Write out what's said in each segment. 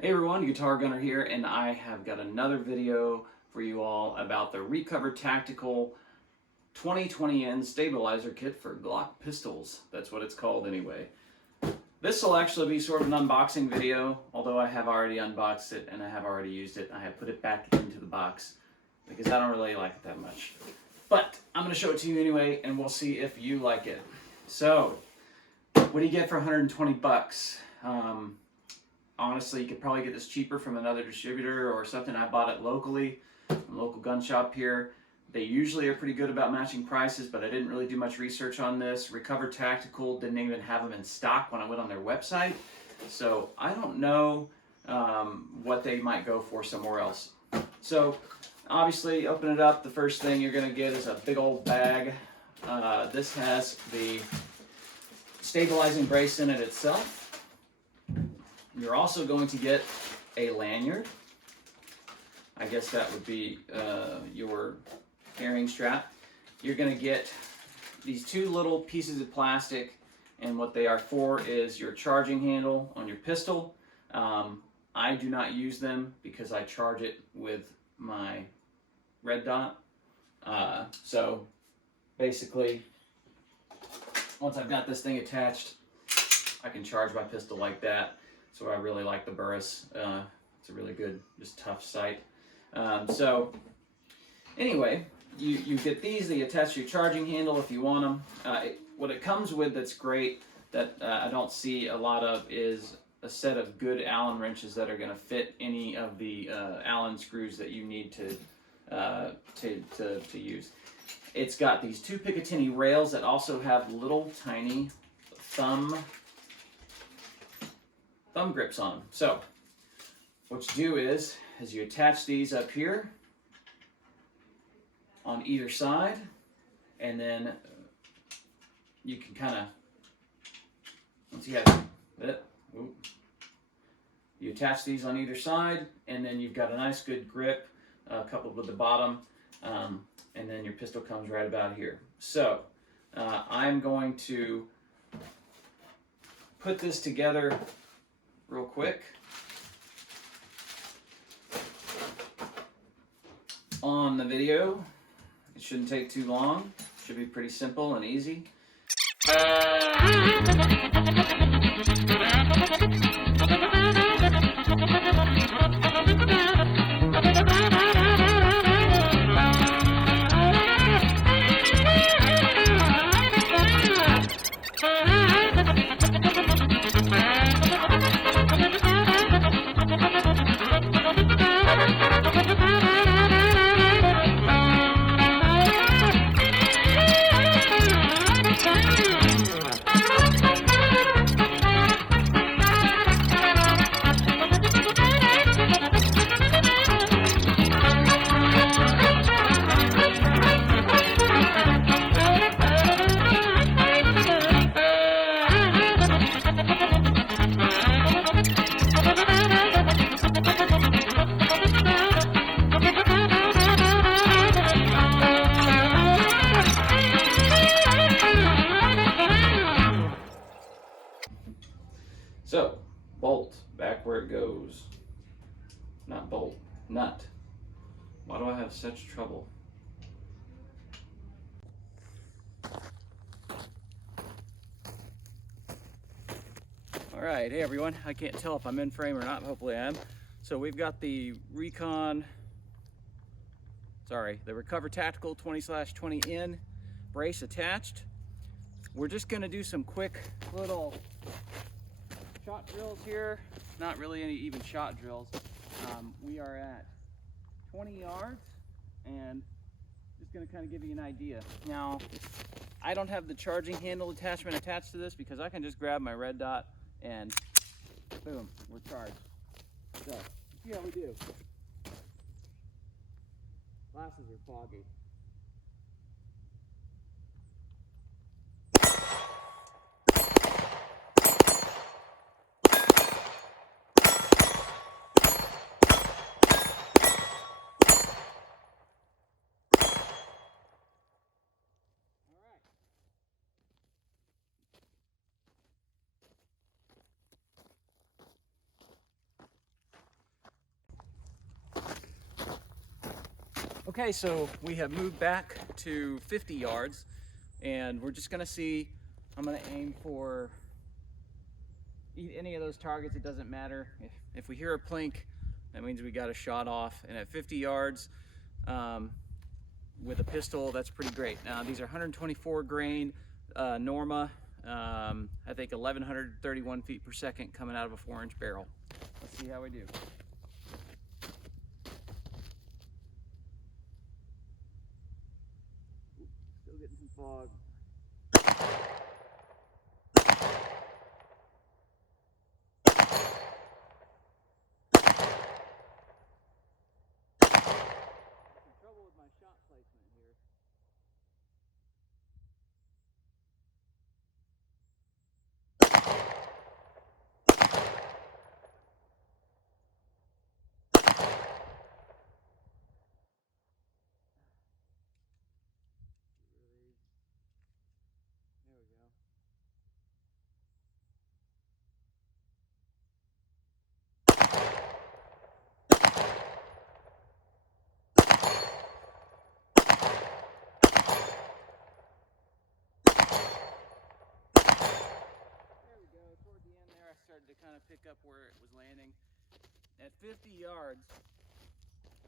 Hey everyone, Guitar Gunner here, and I have got another video for you all about the Recover Tactical 2020N stabilizer kit for Glock pistols. That's what it's called anyway. This will actually be sort of an unboxing video, although I have already unboxed it and I have already used it. I have put it back into the box because I don't really like it that much. But I'm going to show it to you anyway, and we'll see if you like it. So, what do you get for 120 bucks? Honestly, you could probably get this cheaper from another distributor or something. I bought it locally, from a local gun shop here. They usually are pretty good about matching prices, but I didn't really do much research on this. Recover Tactical didn't even have them in stock when I went on their website. So I don't know what they might go for somewhere else. So obviously, open it up. The first thing you're going to get is a big old bag. This has the stabilizing brace in it itself. You're also going to get a lanyard. I guess that would be your carrying strap. You're going to get these two little pieces of plastic, and what they are for is your charging handle on your pistol. I do not use them because I charge it with my red dot. So basically, once I've got this thing attached, I can charge my pistol like that. So I really like the Burris. It's a really good, just tough sight. So anyway, you get these. They attach your charging handle if you want them. What it comes with that's great that I don't see a lot of is a set of good Allen wrenches that are going to fit any of the Allen screws that you need to use. It's got these two Picatinny rails that also have little tiny thumb grips on them. So what you do is you attach these up here on either side, and then you can kind of, once you have it, you attach these on either side, and then you've got a nice good grip coupled with the bottom, and then your pistol comes right about here. So I'm going to put this together real quick on the video. It shouldn't take too long. Should be pretty simple and easy. So, bolt, back where it goes. Not bolt, nut. Why do I have such trouble? All right, hey everyone. I can't tell if I'm in frame or not, hopefully I am. So we've got the Recover Tactical 20/20N brace attached. We're just gonna do some quick little shot drills here. Not really any even shot drills. We are at 20 yards, and just going to kind of give you an idea. Now, I don't have the charging handle attachment attached to this because I can just grab my red dot and boom, we're charged. So, see how we do. Glasses are foggy. Okay, so we have moved back to 50 yards, and we're just gonna see. I'm gonna aim for any of those targets. It doesn't matter. If we hear a plink, that means we got a shot off. And at 50 yards, with a pistol, that's pretty great. Now these are 124 grain Norma. I think 1131 feet per second coming out of a 4-inch barrel. Let's see how we do. Still getting some fog. Some trouble with my shot placement here. There we go. Toward the end there, I started to kind of pick up where it was landing. At 50 yards,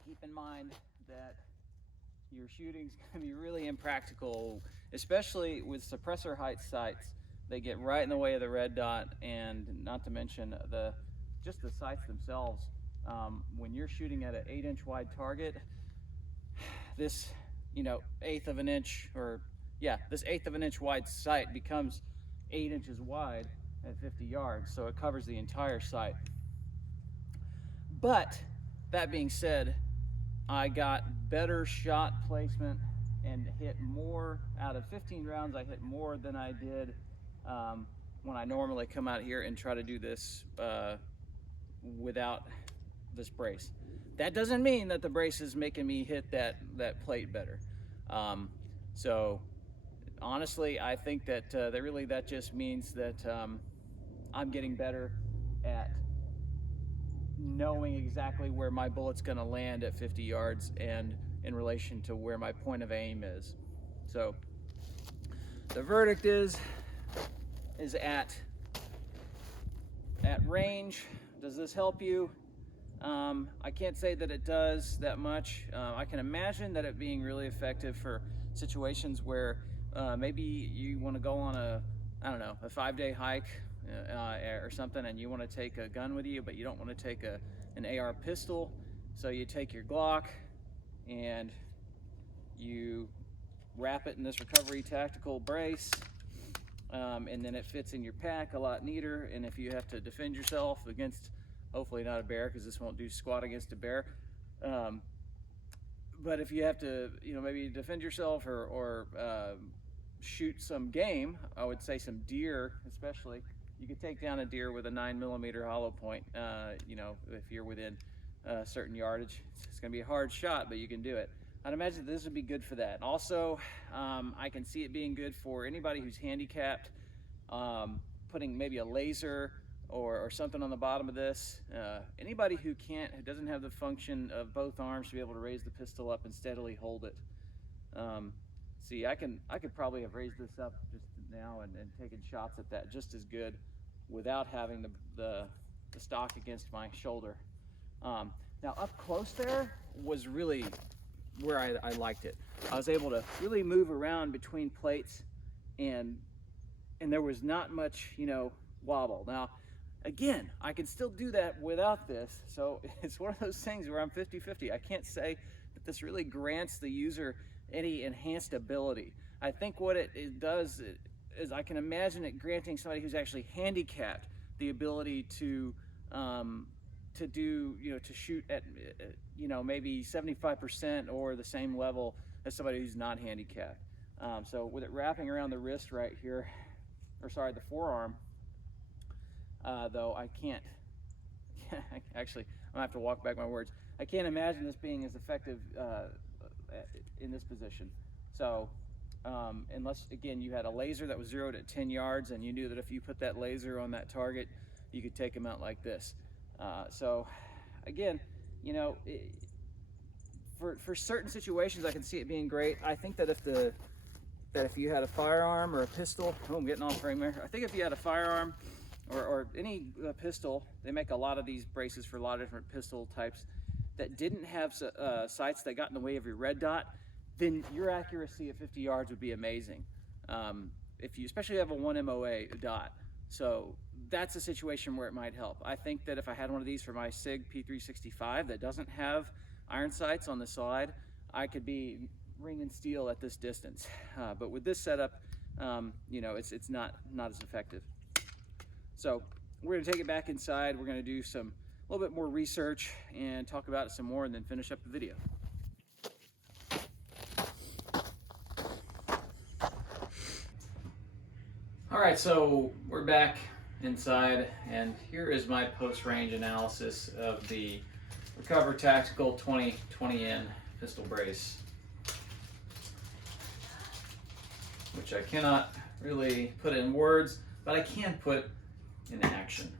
keep in mind that your shooting's going to be really impractical, especially with suppressor height sights. They get right in the way of the red dot, and not to mention just the sights themselves. When you're shooting at an 8-inch wide target, this, eighth of an inch, this eighth of an inch wide sight becomes 8 inches wide at 50 yards, so it covers the entire sight. But that being said, I got better shot placement and hit more. Out of 15 rounds, I hit more than I did when I normally come out here and try to do this without this brace. That doesn't mean that the brace is making me hit that plate better. So honestly, I think that that just means that I'm getting better at knowing exactly where my bullet's going to land at 50 yards and in relation to where my point of aim is. So the verdict is at range. Does this help you? I can't say that it does that much. I can imagine that it being really effective for situations where maybe you want to go on a 5-day hike or something, and you want to take a gun with you, but you don't want to take an AR pistol. So you take your Glock and you wrap it in this recovery tactical brace, and then it fits in your pack a lot neater. And if you have to defend yourself against, hopefully not a bear, because this won't do squat against a bear, but if you have to, maybe defend yourself or shoot some game, I would say some deer especially, you could take down a deer with a 9mm hollow point, if you're within a certain yardage. It's going to be a hard shot, but you can do it. I'd imagine this would be good for that. Also, I can see it being good for anybody who's handicapped, putting maybe a laser or something on the bottom of this. Anybody who doesn't have the function of both arms to be able to raise the pistol up and steadily hold it. See, I could probably have raised this up just now and taken shots at that just as good without having the stock against my shoulder. Now up close there was really where I liked it. I was able to really move around between plates, and there was not much, wobble. Now, again, I can still do that without this, so it's one of those things where I'm 50-50. I can't say that this really grants the user any enhanced ability. I think what it does is I can imagine it granting somebody who's actually handicapped the ability to do, to shoot at, maybe 75% or the same level as somebody who's not handicapped. So with it wrapping around the wrist right here, the forearm, though I can't, actually, I'm gonna have to walk back my words. I can't imagine this being as effective in this position. So unless, again, you had a laser that was zeroed at 10 yards and you knew that if you put that laser on that target, you could take them out like this. So again, for certain situations, I can see it being great. I think that if you had a firearm or a pistol, oh, I'm getting off frame there. I think if you had a firearm or any pistol, they make a lot of these braces for a lot of different pistol types that didn't have sights that got in the way of your red dot, then your accuracy at 50 yards would be amazing. If you especially have a 1 MOA dot. So that's a situation where it might help. I think that if I had one of these for my SIG P365 that doesn't have iron sights on the side, I could be ringing steel at this distance. But with this setup, you know, it's not as effective. So we're gonna take it back inside. We're gonna do a little bit more research and talk about it some more, and then finish up the video. All right, so we're back inside, and here is my post-range analysis of the Recover Tactical 2020N pistol brace, which I cannot really put in words, but I can put in action.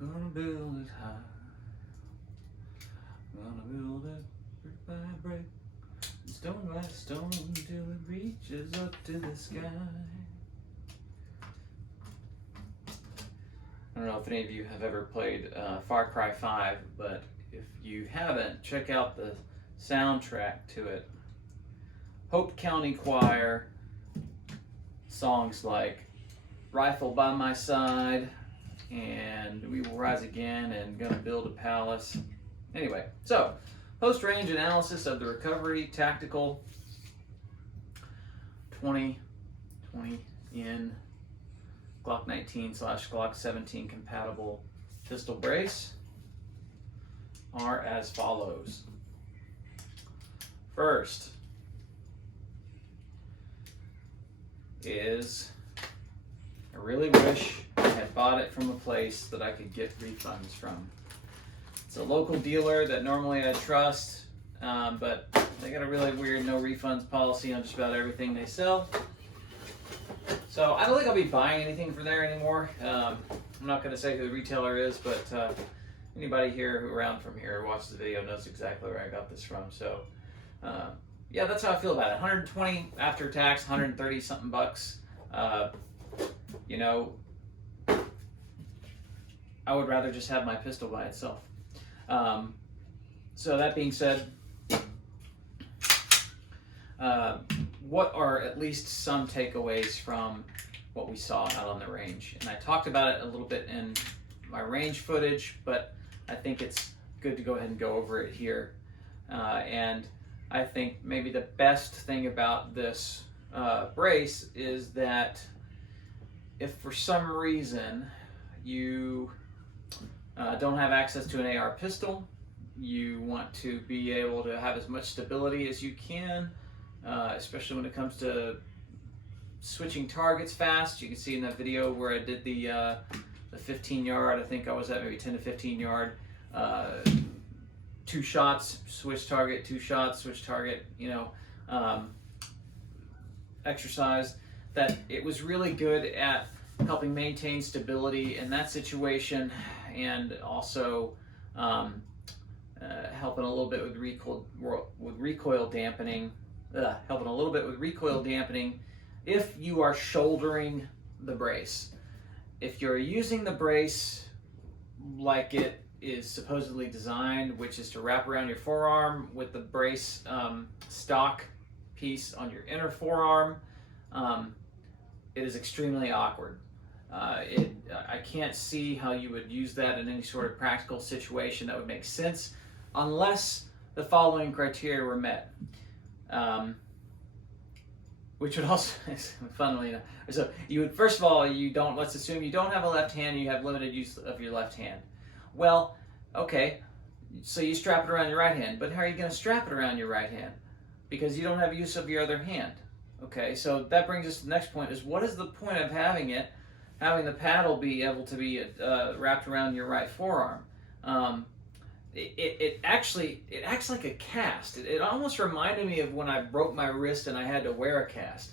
Gonna build it high. Gonna build it brick by brick, stone by stone, till it reaches up to the sky. I don't know if any of you have ever played Far Cry 5, but if you haven't, check out the soundtrack to it. Hope County Choir, songs like Rifle by My Side, and We Will Rise Again, and Gonna Build a Palace. Anyway, so post-range analysis of the Recovery Tactical 2020N Glock 19/Glock 17 compatible pistol brace are as follows. First is, I really wish I had bought it from a place that I could get refunds from. It's a local dealer that normally I trust, but they got a really weird no refunds policy on just about everything they sell. So I don't think I'll be buying anything from there anymore. I'm not going to say who the retailer is, but anybody here who around from here who watches the video knows exactly where I got this from. So yeah, that's how I feel about it. 120 after tax, 130 something bucks. You know, I would rather just have my pistol by itself. So that being said, what are at least some takeaways from what we saw out on the range? And I talked about it a little bit in my range footage, but I think it's good to go ahead and go over it here. And I think maybe the best thing about this brace is that if for some reason you don't have access to an AR pistol, you want to be able to have as much stability as you can, especially when it comes to switching targets fast. You can see in that video where I did the 15 yard, I think I was at maybe 10 to 15 yard, 2 shots, switch target, 2 shots, switch target, you know, exercise, that it was really good at helping maintain stability in that situation, and also helping a little bit with recoil dampening, helping a little bit with recoil dampening if you are shouldering the brace. If you're using the brace like it is supposedly designed, which is to wrap around your forearm with the brace stock piece on your inner forearm, it is extremely awkward. I can't see how you would use that in any sort of practical situation that would make sense unless the following criteria were met. Which would also, funnily enough, so you would, first of all, let's assume you don't have a left hand, you have limited use of your left hand. Well, okay, so you strap it around your right hand, but how are you going to strap it around your right hand? Because you don't have use of your other hand. Okay, so that brings us to the next point, is what is the point of having it having the paddle be able to be wrapped around your right forearm. It actually acts like a cast. It almost reminded me of when I broke my wrist and I had to wear a cast,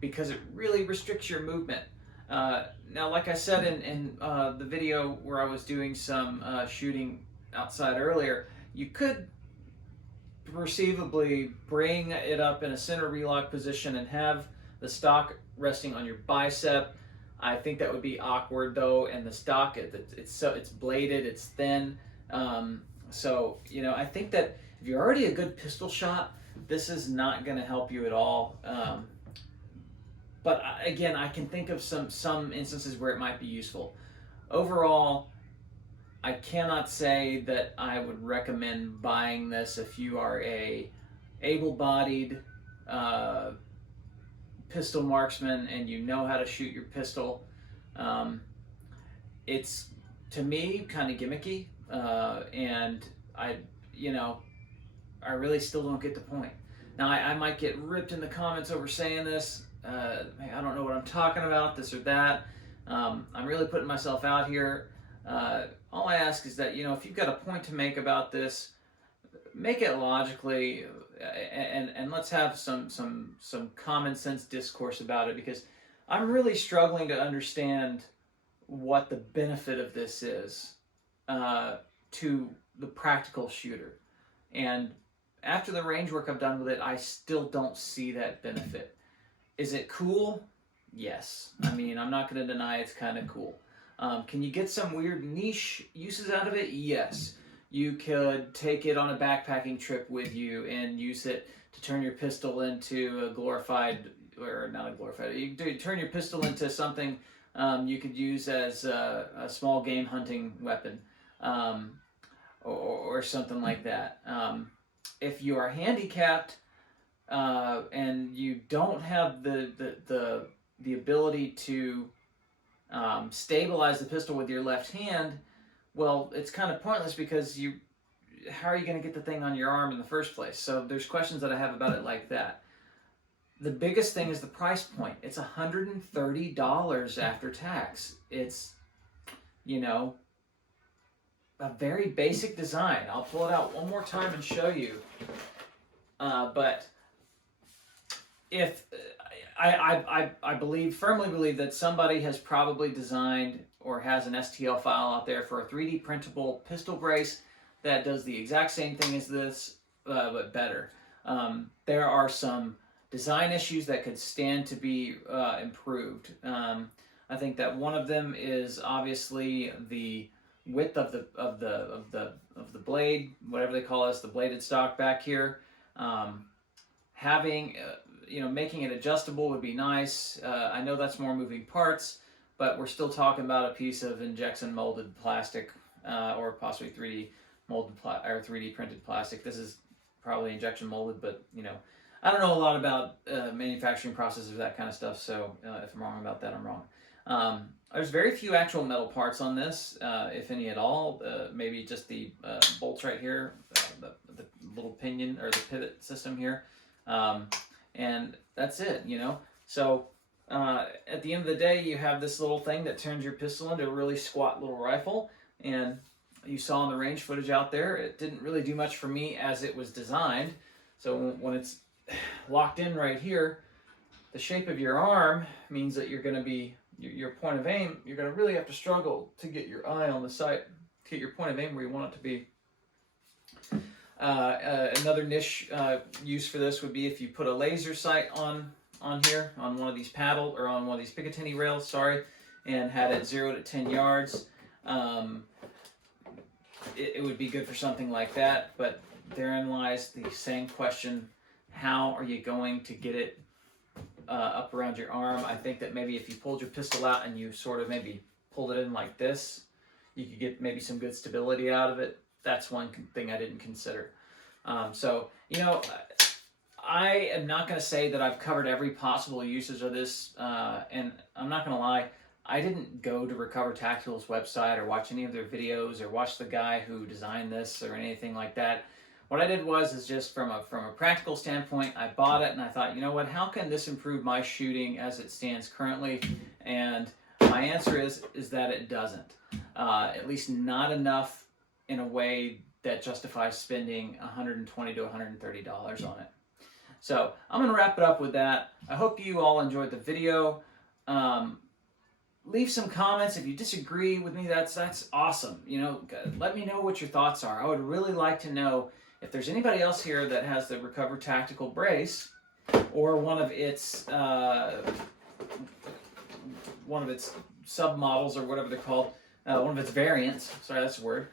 because it really restricts your movement. Now, like I said in the video where I was doing some shooting outside earlier, you could perceivably bring it up in a center relock position and have the stock resting on your bicep. I think that would be awkward though, and the stock, it's bladed, it's thin. So, you know, I think that if you're already a good pistol shot, this is not going to help you at all. But again, I can think of some instances where it might be useful. Overall, I cannot say that I would recommend buying this if you are a able-bodied pistol marksman and you know how to shoot your pistol. It's, to me, kind of gimmicky. And I really still don't get the point. Now, I might get ripped in the comments over saying this. I don't know what I'm talking about, this or that. I'm really putting myself out here. All I ask is that, you know, if you've got a point to make about this, make it logically, and let's have some common sense discourse about it, because I'm really struggling to understand what the benefit of this is to the practical shooter. And after the range work I've done with it, I still don't see that benefit. Is it cool? Yes. I mean, I'm not going to deny it's kind of cool. Can you get some weird niche uses out of it? Yes. You could take it on a backpacking trip with you and use it to turn your pistol into a glorified, or not a glorified, you turn your pistol into something you could use as a small game hunting weapon, or something like that. If you are handicapped and you don't have the ability to stabilize the pistol with your left hand, well, it's kind of pointless, because how are you going to get the thing on your arm in the first place? So there's questions that I have about it like that. The biggest thing is the price point. It's $130 after tax. It's, you know, a very basic design. I'll pull it out one more time and show you. But if I firmly believe that somebody has probably designed or has an STL file out there for a 3D printable pistol brace that does the exact same thing as this, but better. There are some design issues that could stand to be improved. I think that one of them is obviously the width of the blade, whatever they call this, the bladed stock back here. Having making it adjustable would be nice. I know that's more moving parts, but we're still talking about a piece of injection molded plastic, or possibly 3D molded or 3D printed plastic. This is probably injection molded, but I don't know a lot about manufacturing processes, that kind of stuff. So if I'm wrong about that, I'm wrong. There's very few actual metal parts on this, if any at all. Maybe just the bolts right here, the little pinion or the pivot system here, and that's it. So at the end of the day, you have this little thing that turns your pistol into a really squat little rifle. And you saw in the range footage out there, it didn't really do much for me as it was designed. So when it's locked in right here, the shape of your arm means that you're going to be, your point of aim, you're going to really have to struggle to get your eye on the sight, to get your point of aim where you want it to be. Another niche use for this would be if you put a laser sight on here, on one of these paddle, or on one of these Picatinny rails, and had it 0 to 10 yards. It would be good for something like that, but therein lies the same question: how are you going to get it up around your arm? I think that maybe if you pulled your pistol out and you sort of maybe pulled it in like this, you could get maybe some good stability out of it. That's one thing I didn't consider. So, I am not going to say that I've covered every possible usage of this, and I'm not going to lie, I didn't go to Recover Tactical's website or watch any of their videos or watch the guy who designed this or anything like that. What I did is just from a practical standpoint, I bought it and I thought, you know what, how can this improve my shooting as it stands currently? And My answer is that it doesn't. At least not enough in a way that justifies spending $120 to $130 on it. So I'm going to wrap it up with that. I hope you all enjoyed the video. Leave some comments if you disagree with me. That's awesome. You know, let me know what your thoughts are. I would really like to know if there's anybody else here that has the Recover Tactical Brace or one of its submodels or whatever they're called, one of its variants. Sorry, that's the word.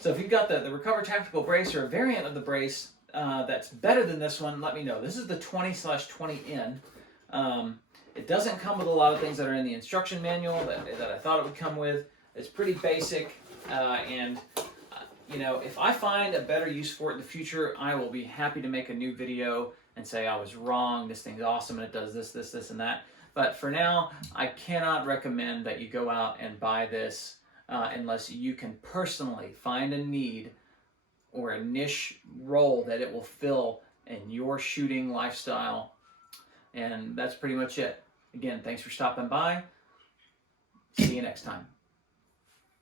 So if you've got the Recover Tactical Brace or a variant of the brace that's better than this one, let me know. This is the 20/20N. It doesn't come with a lot of things that are in the instruction manual that I thought it would come with. It's pretty basic, and you know, if I find a better use for it in the future, I will be happy to make a new video and say I was wrong, this thing's awesome, and it does this, this, this, and that. But for now, I cannot recommend that you go out and buy this unless you can personally find a need or a niche role that it will fill in your shooting lifestyle. And that's pretty much it. Again, thanks for stopping by. See you next time.